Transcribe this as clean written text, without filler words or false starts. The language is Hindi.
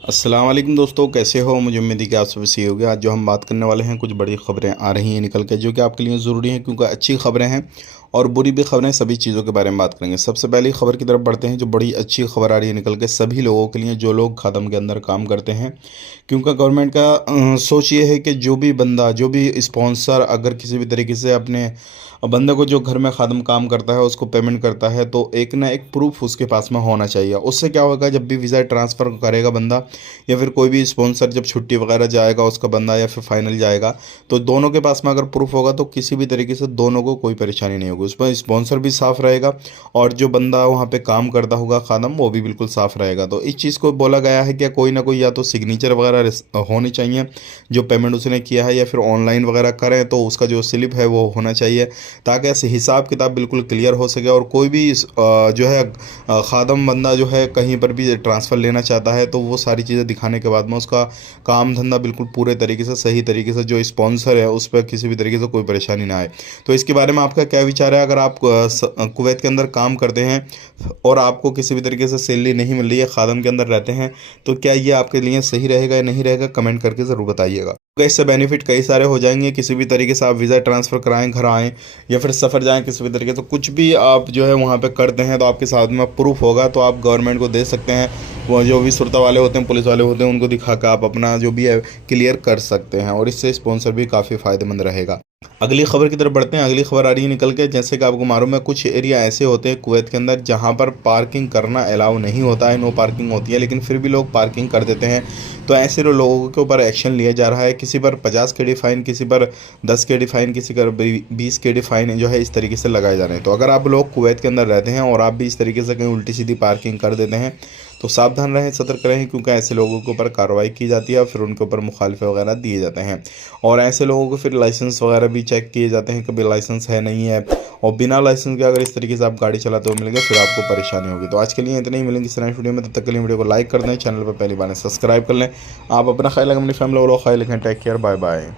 अस्सलाम वालेकुम दोस्तों, कैसे हो? मुझे उम्मीद है कि आप सब सही होंगे। आज जो हम बात करने वाले हैं, कुछ बड़ी खबरें आ रही हैं निकल के, जो कि आपके लिए ज़रूरी हैं, क्योंकि अच्छी खबरें हैं और बुरी भी खबरें। सभी चीज़ों के बारे में बात करेंगे। सबसे पहले खबर की तरफ बढ़ते हैं, जो बड़ी अच्छी खबर आ रही है निकल के सभी लोगों के लिए, जो लोग खादम के अंदर काम करते हैं। क्योंकि गवर्नमेंट का सोच ये है कि जो भी बंदा, जो भी स्पॉन्सर अगर किसी भी तरीके से अपने बंदे को, जो घर में खादम काम करता है, उसको पेमेंट करता है, तो एक ना एक प्रूफ उसके पास में होना चाहिए। उससे क्या होगा, जब भी वीज़ा ट्रांसफ़र करेगा बंदा, या फिर कोई भी स्पॉन्सर जब छुट्टी वगैरह जाएगा उसका बंदा, या फिर फाइनल जाएगा, तो दोनों के पास में अगर प्रूफ होगा तो किसी भी तरीके से दोनों को कोई परेशानी नहीं होगी। उसमें स्पॉन्सर भी साफ रहेगा और जो बंदा वहाँ पे काम करता होगा खादम, वो भी बिल्कुल साफ रहेगा। तो इस चीज़ को बोला गया है कि कोई ना कोई या तो सिग्नेचर वगैरह होनी चाहिए जो पेमेंट उसने किया है, या फिर ऑनलाइन वगैरह करें तो उसका जो स्लिप है वो होना चाहिए, ताकि ऐसे हिसाब किताब बिल्कुल क्लियर हो सके। और कोई भी जो है खादम बंदा जो है कहीं पर भी ट्रांसफ़र लेना चाहता है, तो वो सारी चीज़ें दिखाने के बाद में उसका काम धंधा बिल्कुल पूरे तरीके से, सही तरीके से, जो स्पॉन्सर है उस पर किसी भी तरीके से कोई परेशानी ना आए। तो इसके बारे में आपका क्या विचार है? अगर आप कुवैत के अंदर काम करते हैं और आपको किसी भी तरीके से सैलरी नहीं मिल रही है, खादम के अंदर रहते हैं, तो क्या ये आपके लिए सही रहेगा या नहीं रहेगा? कमेंट करके ज़रूर बताइएगा। तो इससे बेनिफिट कई सारे हो जाएंगे। किसी भी तरीके से आप वीज़ा ट्रांसफ़र कराएं, घर आएँ, या फिर सफ़र जाएं, किसी भी तरीके से कुछ भी आप जो है वहाँ पे करते हैं, तो आपके साथ में प्रूफ होगा, तो आप गवर्नमेंट को दे सकते हैं। वो जो भी सुरता वाले होते हैं, पुलिस वाले होते हैं, उनको दिखा कर आप अपना जो भी है क्लियर कर सकते हैं, और इससे स्पॉन्सर भी काफ़ी फ़ायदेमंद रहेगा। अगली खबर की तरफ बढ़ते हैं। अगली खबर आ रही है निकल के, जैसे कि आपको मालूम है, कुछ एरिया ऐसे होते हैं कुवैत के अंदर जहां पर पार्किंग करना अलाउ नहीं होता है, नो पार्किंग होती है, लेकिन फिर भी लोग पार्किंग कर देते हैं। तो ऐसे लोगों के ऊपर एक्शन लिया जा रहा है। किसी पर 50 के डी फाइन, किसी पर 10 के डी फाइन, किसी पर 20 के डी फाइन जो है इस तरीके से लगाए जा रहे हैं। तो अगर आप लोग कुवैत के अंदर रहते हैं और आप भी इस तरीके से कहीं उल्टी सीधी पार्किंग कर देते हैं, तो सावधान रहें, सतर्क रहें, क्योंकि ऐसे लोगों के ऊपर कार्रवाई की जाती है और फिर उनके ऊपर मुखालफे वगैरह दिए जाते हैं। और ऐसे लोगों को फिर लाइसेंस वगैरह भी चेक किए जाते हैं, कभी लाइसेंस है नहीं है, और बिना लाइसेंस के अगर इस तरीके से आप गाड़ी चलाते हुए मिलेंगे, फिर आपको परेशानी होगी। तो आज के लिए इतना ही, मिलेंगे इस नेक्स्ट वीडियो में। तब तक के लिए वीडियो को लाइक कर दें, चैनल पर पहली बार सब्सक्राइब कर लें। आप अपना ख्याल रखें, अपनी फैमिली वालों का ख्याल रखें। Take care, bye bye.